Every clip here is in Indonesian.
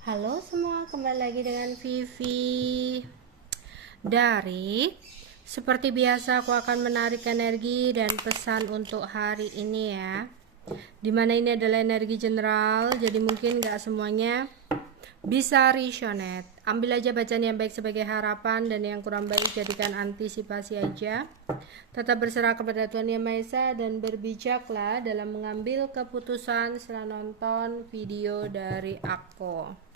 Halo semua, kembali lagi dengan Vivi. Seperti biasa aku akan menarik energi dan pesan untuk hari ini ya. Dimana ini adalah energi general, jadi mungkin gak semuanya bisa resonate. Ambil aja bacaan yang baik sebagai harapan dan yang kurang baik jadikan antisipasi aja. Tetap berserah kepada Tuhan Yang Maha Esa dan berbijaklah dalam mengambil keputusan setelah nonton video dari aku.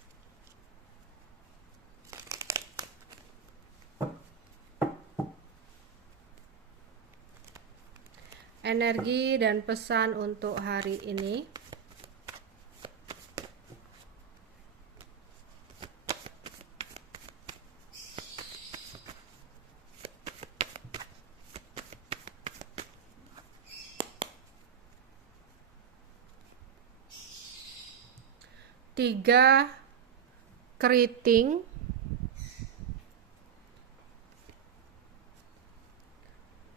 Energi dan pesan untuk hari ini. Tiga keriting,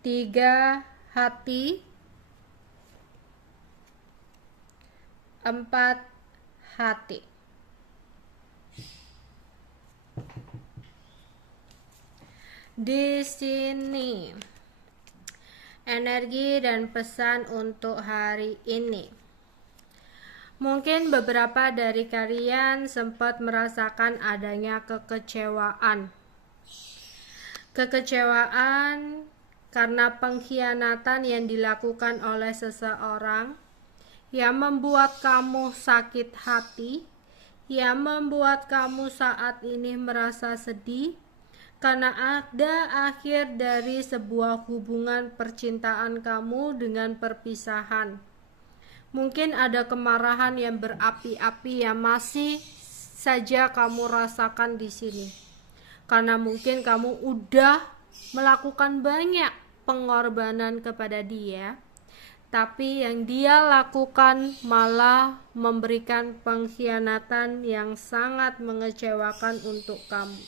tiga hati, empat hati. Di sini energi dan pesan untuk hari ini. Mungkin beberapa dari kalian sempat merasakan adanya kekecewaan. Kekecewaan karena pengkhianatan yang dilakukan oleh seseorang yang membuat kamu sakit hati, yang membuat kamu saat ini merasa sedih karena ada akhir dari sebuah hubungan percintaan kamu dengan perpisahan. Mungkin ada kemarahan yang berapi-api yang masih saja kamu rasakan di sini. Karena mungkin kamu udah melakukan banyak pengorbanan kepada dia, tapi yang dia lakukan malah memberikan pengkhianatan yang sangat mengecewakan untuk kamu.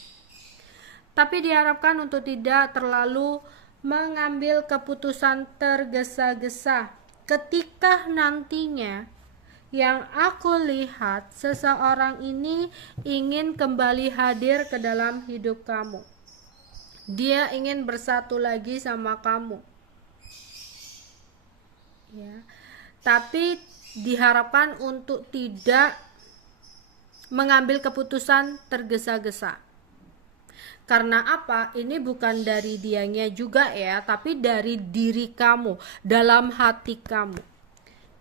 Tapi diharapkan untuk tidak terlalu mengambil keputusan tergesa-gesa ketika nantinya yang aku lihat seseorang ini ingin kembali hadir ke dalam hidup kamu. Dia ingin bersatu lagi sama kamu. Ya. Tapi diharapkan untuk tidak mengambil keputusan tergesa-gesa. Karena apa? Ini bukan dari dianya juga ya, tapi dari diri kamu, dalam hati kamu.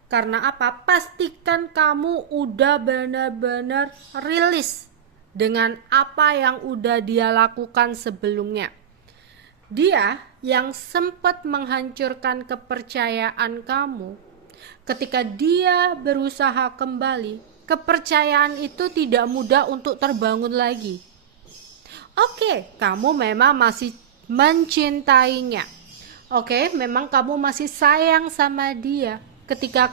Karena apa? Pastikan kamu udah benar-benar rilis dengan apa yang udah dia lakukan sebelumnya. Dia yang sempat menghancurkan kepercayaan kamu, ketika dia berusaha kembali, kepercayaan itu tidak mudah untuk terbangun lagi. Oke, kamu memang masih mencintainya. Oke, memang kamu masih sayang sama dia. Ketika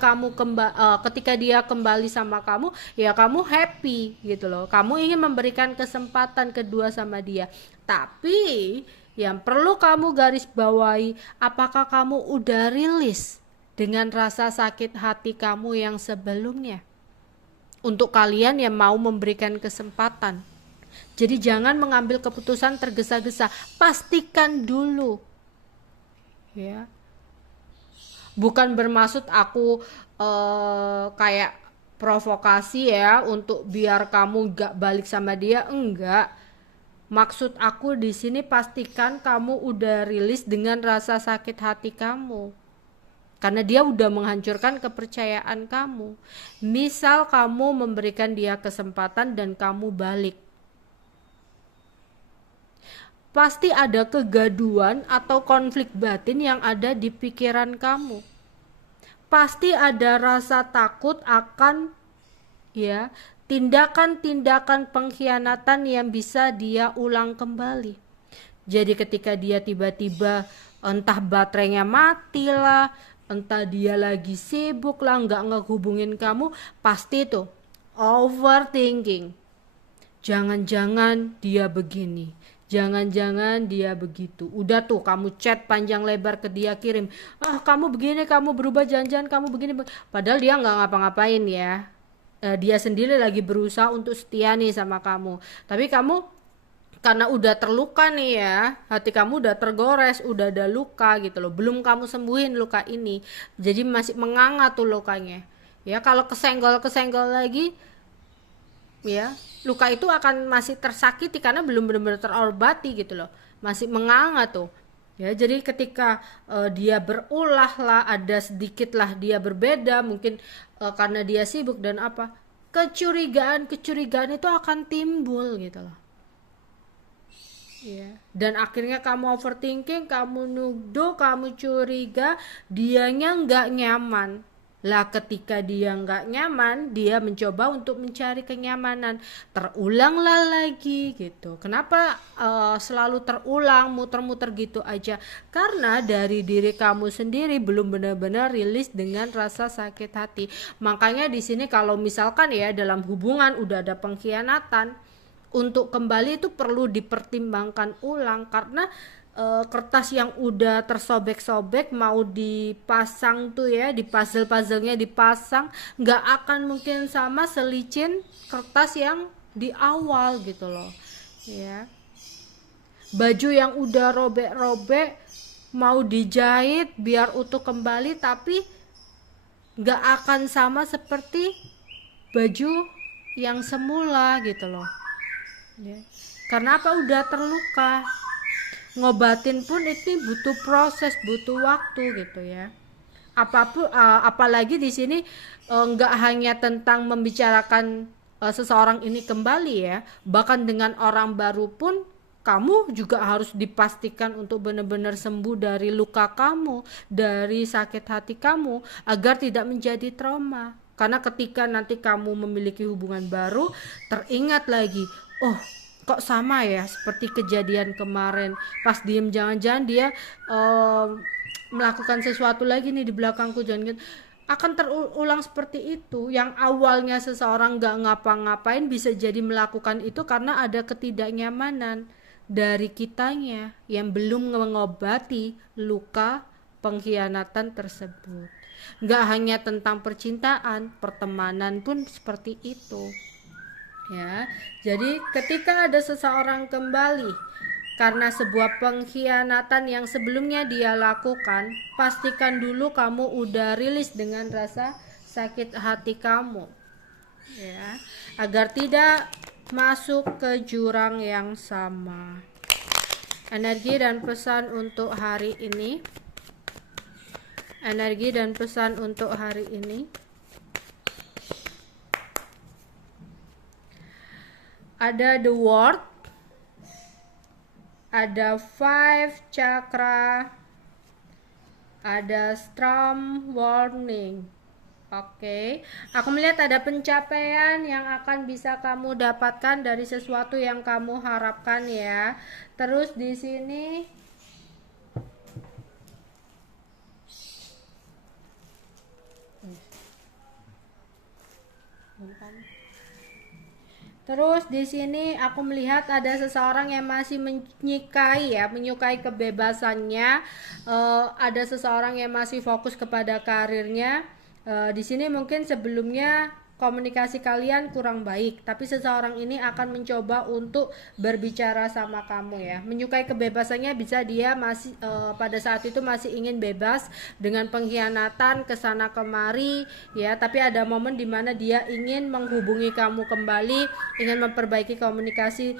dia kembali sama kamu, ya kamu happy gitu loh. Kamu ingin memberikan kesempatan kedua sama dia. Tapi yang perlu kamu garis bawahi, apakah kamu udah rilis dengan rasa sakit hati kamu yang sebelumnya? Untuk kalian yang mau memberikan kesempatan. Jadi jangan mengambil keputusan tergesa-gesa, pastikan dulu. Ya. Bukan bermaksud aku kayak provokasi ya untuk biar kamu gak balik sama dia, enggak. Maksud aku di sini pastikan kamu udah rilis dengan rasa sakit hati kamu. Karena dia udah menghancurkan kepercayaan kamu. Misal kamu memberikan dia kesempatan dan kamu balik, pasti ada kegaduhan atau konflik batin yang ada di pikiran kamu. Pasti ada rasa takut akan ya tindakan-tindakan pengkhianatan yang bisa dia ulang kembali. Jadi ketika dia tiba-tiba entah baterainya mati lah, entah dia lagi sibuk lah, nggak ngehubungin kamu, pasti tuh overthinking. Jangan-jangan dia begini, jangan-jangan dia begitu. Udah tuh kamu chat panjang lebar ke dia, kirim, kamu begini, kamu berubah, jangan-jangan kamu begini. Padahal dia nggak ngapa-ngapain ya. dia sendiri lagi berusaha untuk setia nih sama kamu, tapi kamu karena udah terluka nih ya, hati kamu udah tergores, udah ada luka gitu loh, belum kamu sembuhin luka ini, jadi masih menganga tuh lukanya ya. Kalau kesenggol lagi ya, luka itu akan masih tersakiti karena belum benar-benar terobati gitu loh, masih menganga tuh ya. Jadi ketika dia berulah lah, ada sedikit lah dia berbeda mungkin karena dia sibuk dan apa, kecurigaan itu akan timbul gitu loh ya. Dan akhirnya kamu overthinking, kamu nuduh, kamu curiga, dianya nggak nyaman lah. Ketika dia nggak nyaman, dia mencoba untuk mencari kenyamanan, terulanglah lagi gitu. Kenapa selalu terulang, muter-muter gitu aja? Karena dari diri kamu sendiri belum benar-benar rilis dengan rasa sakit hati. Makanya di sini kalau misalkan ya dalam hubungan udah ada pengkhianatan, untuk kembali itu perlu dipertimbangkan ulang, karena kertas yang udah tersobek-sobek mau dipasang tuh ya, di puzzle-puzzlenya dipasang, nggak akan mungkin sama selicin kertas yang di awal gitu loh ya. Baju yang udah robek-robek mau dijahit biar utuh kembali, tapi nggak akan sama seperti baju yang semula gitu loh ya. Karena apa, udah terluka. Ngobatin pun itu butuh proses, butuh waktu gitu ya. Apapun apalagi di sini nggak hanya tentang membicarakan seseorang ini kembali ya, bahkan dengan orang baru pun kamu juga harus dipastikan untuk benar-benar sembuh dari luka kamu, dari sakit hati kamu, agar tidak menjadi trauma. Karena ketika nanti kamu memiliki hubungan baru, teringat lagi, oh kok sama ya seperti kejadian kemarin pas diem, jangan-jangan dia melakukan sesuatu lagi nih di belakangku, jangan, akan terulang seperti itu. Yang awalnya seseorang gak ngapa-ngapain bisa jadi melakukan itu karena ada ketidaknyamanan dari kitanya yang belum mengobati luka pengkhianatan tersebut. Gak hanya tentang percintaan, pertemanan pun seperti itu ya. Jadi ketika ada seseorang kembali karena sebuah pengkhianatan yang sebelumnya dia lakukan, pastikan dulu kamu udah rilis dengan rasa sakit hati kamu ya, agar tidak masuk ke jurang yang sama. Energi dan pesan untuk hari ini, energi dan pesan untuk hari ini. Ada the word, ada 5 chakra, ada storm warning. Oke, aku melihat ada pencapaian yang akan bisa kamu dapatkan dari sesuatu yang kamu harapkan ya. Terus di sini Terus di sini aku melihat ada seseorang yang masih menyukai kebebasannya. Ada seseorang yang masih fokus kepada karirnya. Di sini mungkin sebelumnya komunikasi kalian kurang baik, tapi seseorang ini akan mencoba untuk berbicara sama kamu ya. Menyukai kebebasannya, bisa dia masih pada saat itu masih ingin bebas dengan pengkhianatan kesana kemari ya, tapi ada momen dimana dia ingin menghubungi kamu kembali, ingin memperbaiki komunikasi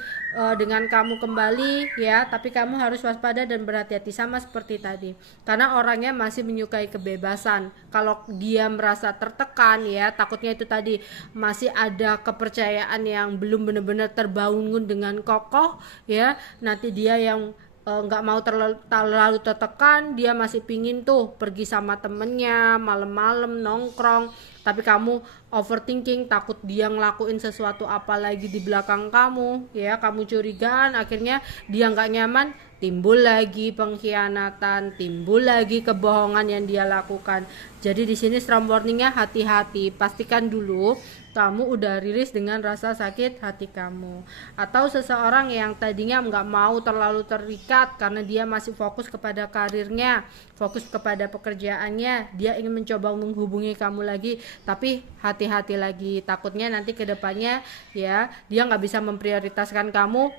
dengan kamu kembali ya, tapi kamu harus waspada dan berhati-hati sama seperti tadi, karena orangnya masih menyukai kebebasan. Kalau dia merasa tertekan ya, takutnya itu tadi masih ada kepercayaan yang belum benar-benar terbangun dengan kokoh ya, nanti dia yang nggak mau terlalu tertekan, dia masih pingin tuh pergi sama temennya malam-malam nongkrong, tapi kamu overthinking, takut dia ngelakuin sesuatu apa lagi di belakang kamu ya, kamu curigaan, akhirnya dia nggak nyaman, timbul lagi pengkhianatan, timbul lagi kebohongan yang dia lakukan. Jadi di sini storm warningnya hati-hati, pastikan dulu kamu udah rilis dengan rasa sakit hati kamu. Atau seseorang yang tadinya nggak mau terlalu terikat karena dia masih fokus kepada karirnya, fokus kepada pekerjaannya, dia ingin mencoba menghubungi kamu lagi, tapi hati-hati lagi, takutnya nanti kedepannya ya dia nggak bisa memprioritaskan kamu,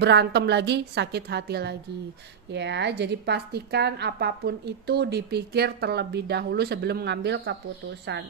berantem lagi, sakit hati lagi ya. Jadi pastikan apapun itu dipikir terlebih dahulu sebelum mengambil keputusan.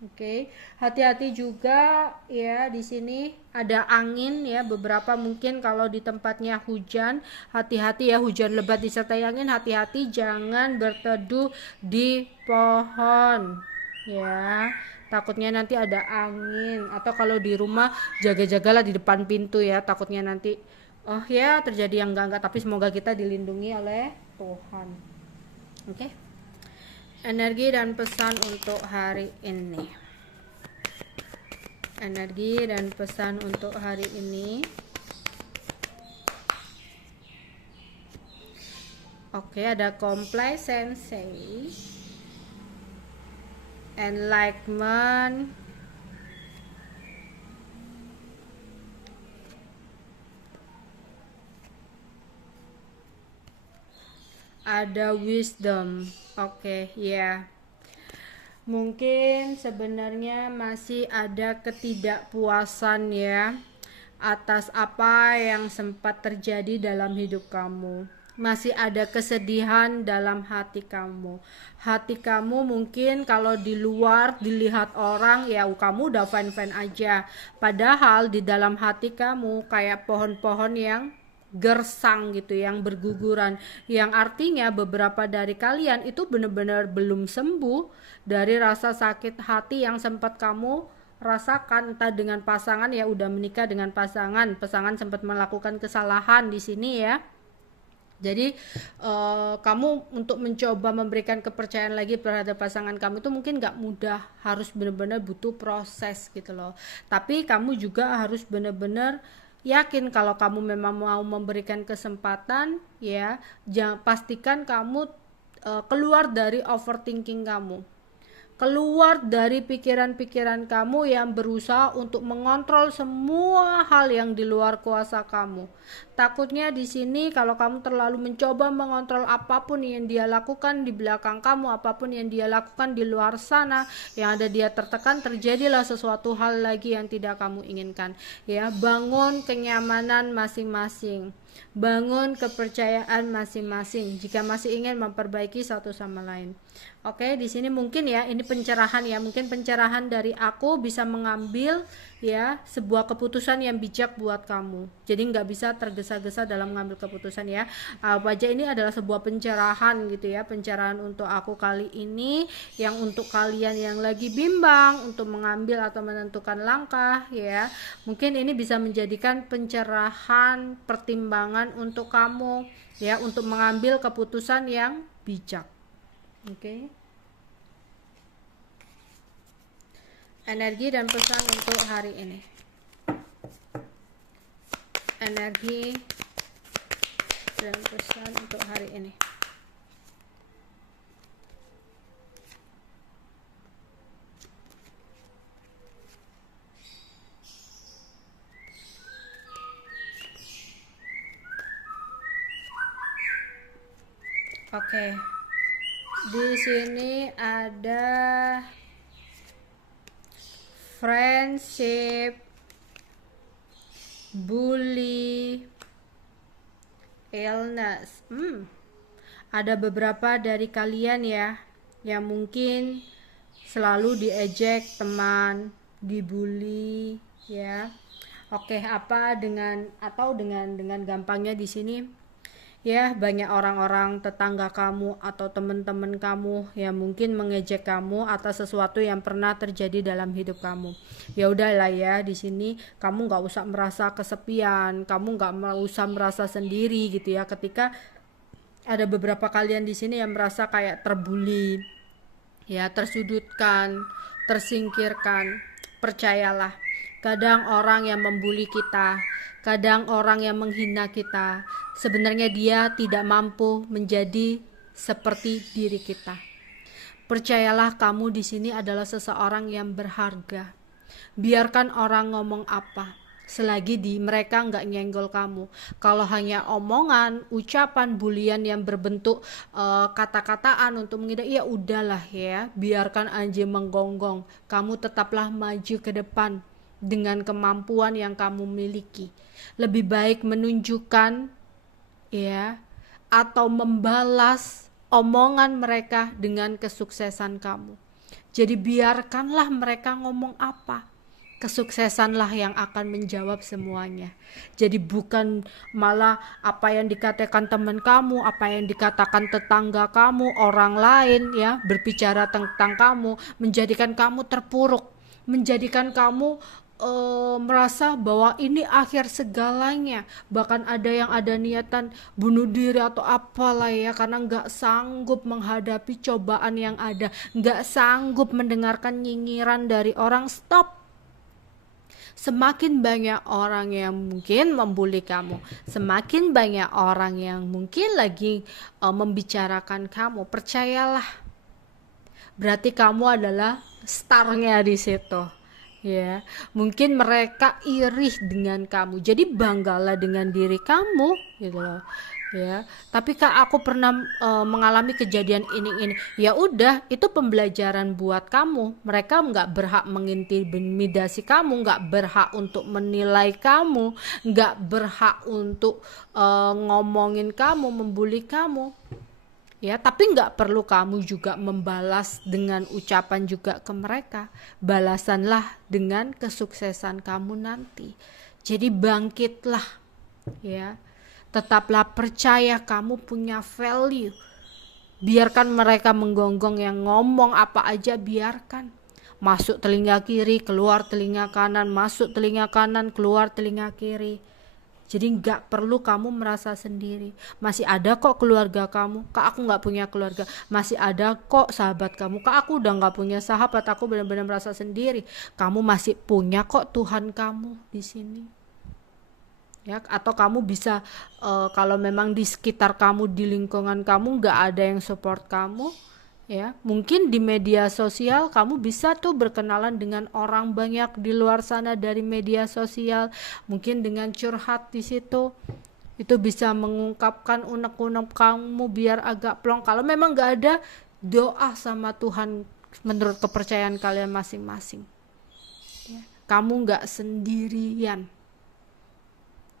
Oke, hati-hati juga ya, di sini ada angin ya, beberapa mungkin kalau di tempatnya hujan, hati-hati ya, hujan lebat disertai angin, hati-hati jangan berteduh di pohon ya, takutnya nanti ada angin. Atau kalau di rumah jaga-jagalah di depan pintu ya, takutnya nanti oh ya terjadi yang enggak, tapi semoga kita dilindungi oleh Tuhan. Oke. Energi dan pesan untuk hari ini. Energi dan pesan untuk hari ini. Oke, ada complacency, enlightenment, ada wisdom. Oke, ya. Mungkin sebenarnya masih ada ketidakpuasan ya atas apa yang sempat terjadi dalam hidup kamu. Masih ada kesedihan dalam hati kamu. Hati kamu mungkin kalau di luar dilihat orang ya kamu udah fine-fine aja. Padahal di dalam hati kamu kayak pohon-pohon yang gersang gitu, yang berguguran, yang artinya beberapa dari kalian itu benar-benar belum sembuh dari rasa sakit hati yang sempat kamu rasakan, entah dengan pasangan ya, udah menikah dengan pasangan sempat melakukan kesalahan di sini ya. Jadi kamu untuk mencoba memberikan kepercayaan lagi terhadap pasangan kamu itu mungkin gak mudah, harus benar-benar butuh proses gitu loh. Tapi kamu juga harus benar-benar yakin kalau kamu memang mau memberikan kesempatan ya, pastikan kamu keluar dari overthinking kamu, keluar dari pikiran-pikiran kamu yang berusaha untuk mengontrol semua hal yang di luar kuasa kamu. Takutnya di sini kalau kamu terlalu mencoba mengontrol apapun yang dia lakukan di belakang kamu, apapun yang dia lakukan di luar sana, yang ada dia tertekan, terjadilah sesuatu hal lagi yang tidak kamu inginkan. Ya, bangun kenyamanan masing-masing. Bangun kepercayaan masing-masing jika masih ingin memperbaiki satu sama lain. Oke, di sini mungkin ya ini pencerahan ya, mungkin pencerahan dari aku bisa mengambil ya sebuah keputusan yang bijak buat kamu. Jadi nggak bisa tergesa-gesa dalam mengambil keputusan ya. Wajah ini adalah sebuah pencerahan gitu ya, pencerahan untuk aku kali ini, yang untuk kalian yang lagi bimbang untuk mengambil atau menentukan langkah ya. Mungkin ini bisa menjadikan pencerahan, pertimbangan untuk kamu ya, untuk mengambil keputusan yang bijak. Oke. Energi dan pesan untuk hari ini. Energi dan pesan untuk hari ini. Oke. Di sini ada friendship, bully, illness. Ada beberapa dari kalian ya yang mungkin selalu diejek teman, dibully ya. Oke, apa dengan gampangnya di sini ya, banyak orang-orang tetangga kamu atau teman-teman kamu yang mungkin mengejek kamu atas sesuatu yang pernah terjadi dalam hidup kamu. Ya udahlah ya, di sini kamu nggak usah merasa kesepian, kamu nggak usah merasa sendiri gitu ya. Ketika ada beberapa kalian di sini yang merasa kayak terbuli, ya tersudutkan, tersingkirkan, percayalah. Kadang orang yang membuli kita, kadang orang yang menghina kita, sebenarnya dia tidak mampu menjadi seperti diri kita. Percayalah, kamu di sini adalah seseorang yang berharga. Biarkan orang ngomong apa, selagi mereka nggak nyenggol kamu. Kalau hanya omongan, ucapan, bulian yang berbentuk kata-kataan untuk menghindar, ya udahlah ya, biarkan aja menggonggong. Kamu tetaplah maju ke depan dengan kemampuan yang kamu miliki. Lebih baik menunjukkan ya atau membalas omongan mereka dengan kesuksesan kamu. Jadi biarkanlah mereka ngomong apa, kesuksesanlah yang akan menjawab semuanya. Jadi bukan malah apa yang dikatakan teman kamu, apa yang dikatakan tetangga kamu, orang lain ya berbicara tentang kamu, menjadikan kamu terpuruk, menjadikan kamu merasa bahwa ini akhir segalanya. Bahkan ada yang ada niatan bunuh diri atau apalah ya, karena nggak sanggup menghadapi cobaan yang ada, nggak sanggup mendengarkan nyinyiran dari orang. Stop. Semakin banyak orang yang mungkin membuli kamu, semakin banyak orang yang mungkin lagi membicarakan kamu, percayalah, berarti kamu adalah starnya di situ. Ya, mungkin mereka iri dengan kamu, jadi banggalah dengan diri kamu gitu loh ya. Tapi Kak, aku pernah mengalami kejadian ini. Ya udah, itu pembelajaran buat kamu. Mereka nggak berhak mengintimidasi kamu, nggak berhak untuk menilai kamu, nggak berhak untuk ngomongin kamu, membuli kamu ya. Tapi nggak perlu kamu juga membalas dengan ucapan juga ke mereka. Balasanlah dengan kesuksesan kamu nanti. Jadi bangkitlah ya, tetaplah percaya kamu punya value. Biarkan mereka menggonggong, yang ngomong apa aja biarkan. Masuk telinga kiri, keluar telinga kanan, masuk telinga kanan, keluar telinga kiri. Jadi nggak perlu kamu merasa sendiri. Masih ada kok keluarga kamu. Kak, aku nggak punya keluarga. Masih ada kok sahabat kamu. Kak, aku udah nggak punya sahabat. Aku benar-benar merasa sendiri. Kamu masih punya kok Tuhan kamu di sini. Ya, atau kamu bisa kalau memang di sekitar kamu, di lingkungan kamu nggak ada yang support kamu. Ya, mungkin di media sosial kamu bisa tuh berkenalan dengan orang banyak di luar sana dari media sosial. Mungkin dengan curhat di situ, itu bisa mengungkapkan unek-unek kamu biar agak plong. Kalau memang nggak ada, doa sama Tuhan menurut kepercayaan kalian masing-masing. Ya, kamu nggak sendirian.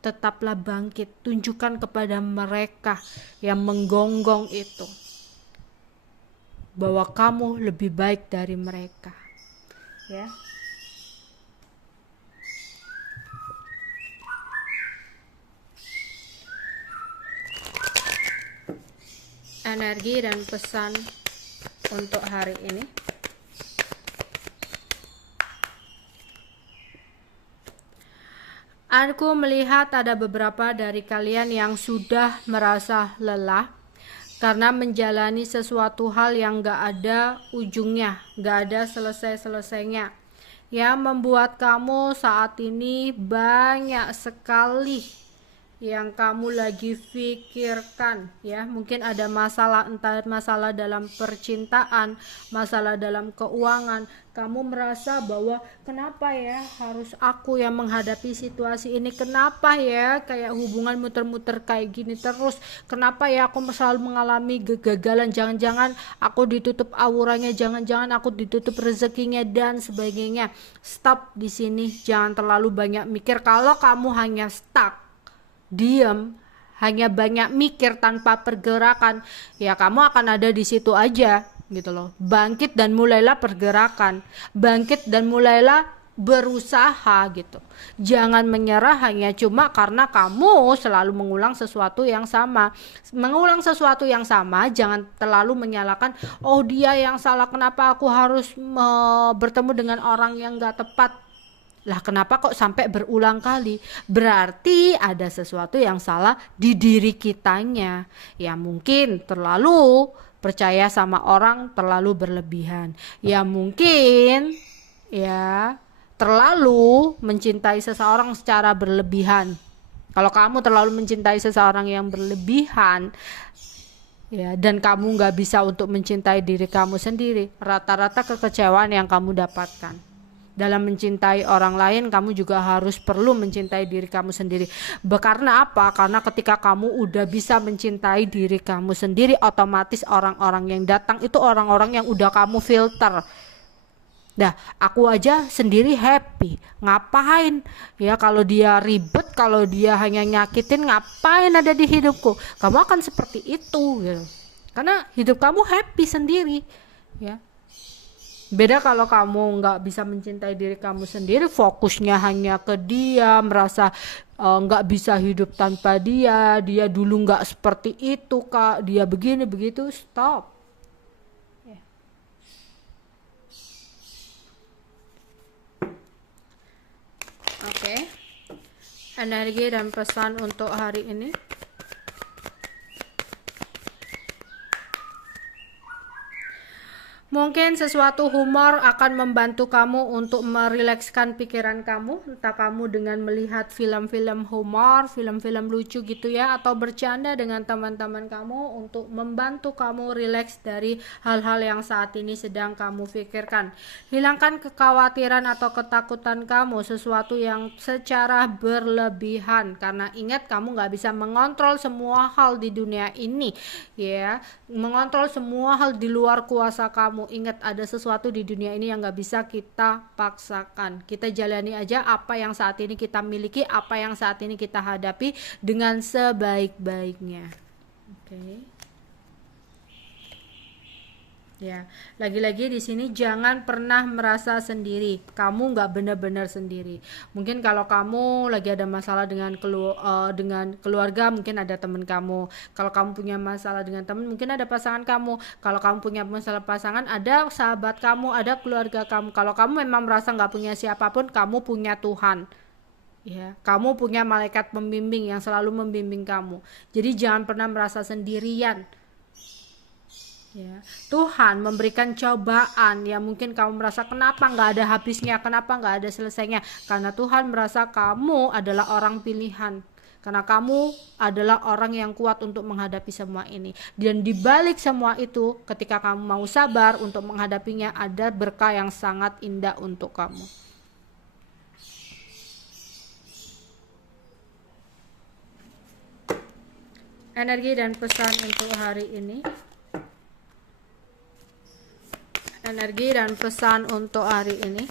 Tetaplah bangkit, tunjukkan kepada mereka yang menggonggong itu bahwa kamu lebih baik dari mereka ya. Energi dan pesan untuk hari ini. Aku melihat ada beberapa dari kalian yang sudah merasa lelah karena menjalani sesuatu hal yang gak ada ujungnya, gak ada selesai-selesainya, yang membuat kamu saat ini banyak sekali yang kamu lagi pikirkan ya. Mungkin ada masalah, entah masalah dalam percintaan, masalah dalam keuangan. Kamu merasa bahwa kenapa ya harus aku yang menghadapi situasi ini, kenapa ya kayak hubungan muter-muter kayak gini terus, kenapa ya aku selalu mengalami kegagalan, jangan-jangan aku ditutup auranya, jangan-jangan aku ditutup rezekinya dan sebagainya. Stop di sini, jangan terlalu banyak mikir. Kalau kamu hanya stuck, diam, hanya banyak mikir tanpa pergerakan, ya kamu akan ada di situ aja gitu loh. Bangkit dan mulailah pergerakan, bangkit dan mulailah berusaha gitu. Jangan menyerah hanya cuma karena kamu selalu mengulang sesuatu yang sama. Mengulang sesuatu yang sama, jangan terlalu menyalahkan, oh dia yang salah, kenapa aku harus bertemu dengan orang yang gak tepat. Lah kenapa kok sampai berulang kali? Berarti ada sesuatu yang salah di diri kitanya. Ya mungkin terlalu percaya sama orang, terlalu berlebihan. Ya mungkin ya terlalu mencintai seseorang secara berlebihan. Kalau kamu terlalu mencintai seseorang yang berlebihan ya, dan kamu gak bisa untuk mencintai diri kamu sendiri, rata-rata kekecewaan yang kamu dapatkan. dalam mencintai orang lain, kamu juga harus perlu mencintai diri kamu sendiri. Karena apa? Karena ketika kamu udah bisa mencintai diri kamu sendiri, otomatis orang-orang yang datang itu orang-orang yang udah kamu filter. Nah, aku aja sendiri happy. Ngapain? Ya kalau dia ribet, kalau dia hanya nyakitin, ngapain ada di hidupku? Kamu akan seperti itu gitu. Karena hidup kamu happy sendiri, ya. Beda kalau kamu nggak bisa mencintai diri kamu sendiri, fokusnya hanya ke dia, merasa nggak bisa hidup tanpa dia, dia dulu nggak seperti itu kak, dia begini begitu, stop. Oke. Energi dan pesan untuk hari ini. Mungkin sesuatu humor akan membantu kamu untuk merilekskan pikiran kamu, entah kamu dengan melihat film-film humor, film-film lucu gitu ya, atau bercanda dengan teman-teman kamu untuk membantu kamu rileks dari hal-hal yang saat ini sedang kamu pikirkan. Hilangkan kekhawatiran atau ketakutan kamu, sesuatu yang secara berlebihan, karena ingat kamu nggak bisa mengontrol semua hal di dunia ini, ya, mengontrol semua hal di luar kuasa kamu. Ingat, ada sesuatu di dunia ini yang gak bisa kita paksakan. Kita jalani aja apa yang saat ini kita miliki, apa yang saat ini kita hadapi dengan sebaik-baiknya. Oke. Ya, lagi-lagi di sini jangan pernah merasa sendiri. Kamu nggak benar-benar sendiri. Mungkin kalau kamu lagi ada masalah dengan keluarga, mungkin ada teman kamu. Kalau kamu punya masalah dengan teman, mungkin ada pasangan kamu. Kalau kamu punya masalah pasangan, ada sahabat kamu, ada keluarga kamu. Kalau kamu memang merasa nggak punya siapapun, kamu punya Tuhan. Ya, kamu punya malaikat pembimbing yang selalu membimbing kamu. Jadi jangan pernah merasa sendirian. Ya, Tuhan memberikan cobaan yang mungkin kamu merasa kenapa nggak ada habisnya, kenapa nggak ada selesainya, karena Tuhan merasa kamu adalah orang pilihan, karena kamu adalah orang yang kuat untuk menghadapi semua ini. Dan dibalik semua itu, ketika kamu mau sabar untuk menghadapinya, ada berkah yang sangat indah untuk kamu. Energi dan pesan untuk hari ini. Energi dan pesan untuk hari ini.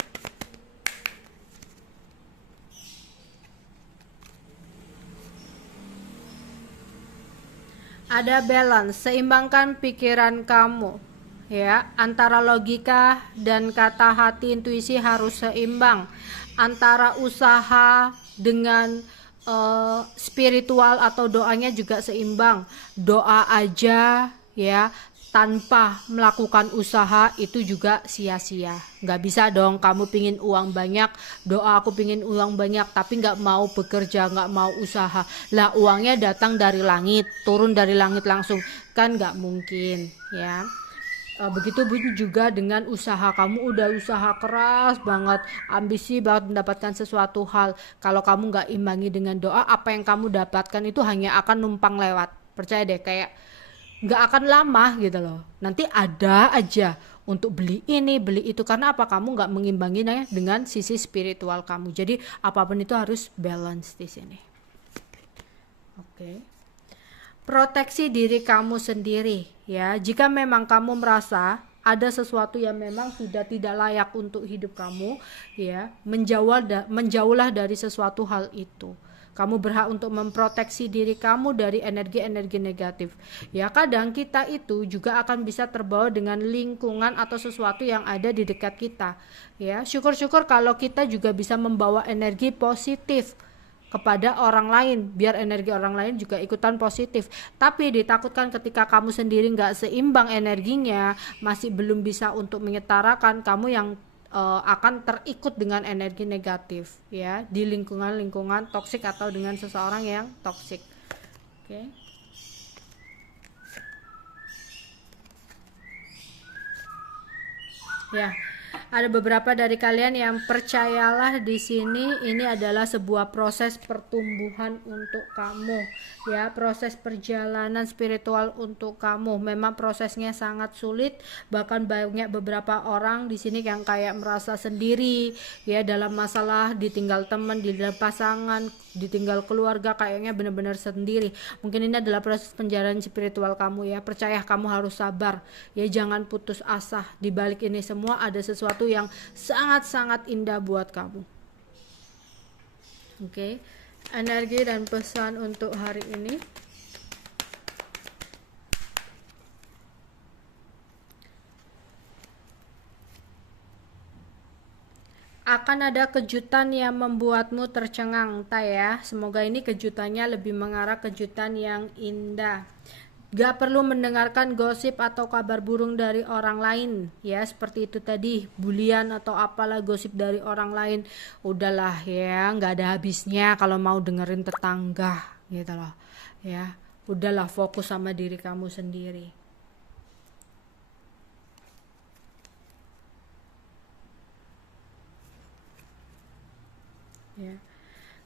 Ada balance, seimbangkan pikiran kamu, ya, antara logika dan kata hati, intuisi harus seimbang, antara usaha dengan spiritual atau doanya juga seimbang. Doa aja ya tanpa melakukan usaha itu juga sia-sia. Nggak bisa dong kamu pingin uang banyak, doa aku pingin uang banyak, tapi nggak mau bekerja, nggak mau usaha. Lah uangnya datang dari langit, turun dari langit langsung, kan nggak mungkin ya. Begitu juga dengan usaha. Kamu udah usaha keras banget, ambisi banget mendapatkan sesuatu hal, kalau kamu nggak imbangi dengan doa, apa yang kamu dapatkan itu hanya akan numpang lewat. Percaya deh, kayak nggak akan lama gitu loh, nanti ada aja untuk beli ini beli itu. Karena apa? Kamu nggak mengimbanginya dengan sisi spiritual kamu. Jadi apapun itu harus balance di sini. Oke. Proteksi diri kamu sendiri ya. Jika memang kamu merasa ada sesuatu yang memang sudah tidak layak untuk hidup kamu, ya, menjauhlah dari sesuatu hal itu. Kamu berhak untuk memproteksi diri kamu dari energi-energi negatif. Ya, kadang kita itu juga akan bisa terbawa dengan lingkungan atau sesuatu yang ada di dekat kita. Ya, syukur-syukur kalau kita juga bisa membawa energi positif kepada orang lain, biar energi orang lain juga ikutan positif. Tapi ditakutkan ketika kamu sendiri nggak seimbang energinya, masih belum bisa untuk menyetarakan, kamu yang akan terikut dengan energi negatif ya, di lingkungan toksik atau dengan seseorang yang toksik. Oke. Ya, Ada beberapa dari kalian yang percayalah di sini ini adalah sebuah proses pertumbuhan untuk kamu, ya, proses perjalanan spiritual untuk kamu. Memang prosesnya sangat sulit, bahkan banyak beberapa orang di sini yang kayak merasa sendiri, ya, dalam masalah, ditinggal teman, ditinggal pasangan, ditinggal keluarga, kayaknya benar-benar sendiri. Mungkin ini adalah proses perjalanan spiritual kamu, ya. Percaya, kamu harus sabar, ya, jangan putus asa. Di balik ini semua ada sesuatu yang sangat-sangat indah buat kamu. Oke. Energi dan pesan untuk hari ini. Akan ada kejutan yang membuatmu tercengang, ya. Semoga ini kejutannya lebih mengarah kejutan yang indah. Gak perlu mendengarkan gosip atau kabar burung dari orang lain, ya, seperti itu tadi, bulian atau apalah gosip dari orang lain. Udahlah, ya, gak ada habisnya kalau mau dengerin tetangga, gitu loh, ya. Udahlah, fokus sama diri kamu sendiri. Ya.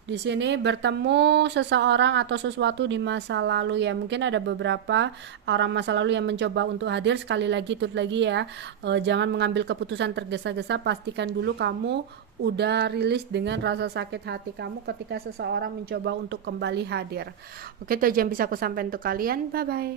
Di sini bertemu seseorang atau sesuatu di masa lalu, ya. Mungkin ada beberapa orang masa lalu yang mencoba untuk hadir. Sekali lagi, itu lagi, ya, jangan mengambil keputusan tergesa-gesa. Pastikan dulu kamu udah rilis dengan rasa sakit hati kamu ketika seseorang mencoba untuk kembali hadir. Oke, itu aja yang bisa aku sampaikan untuk kalian. Bye bye.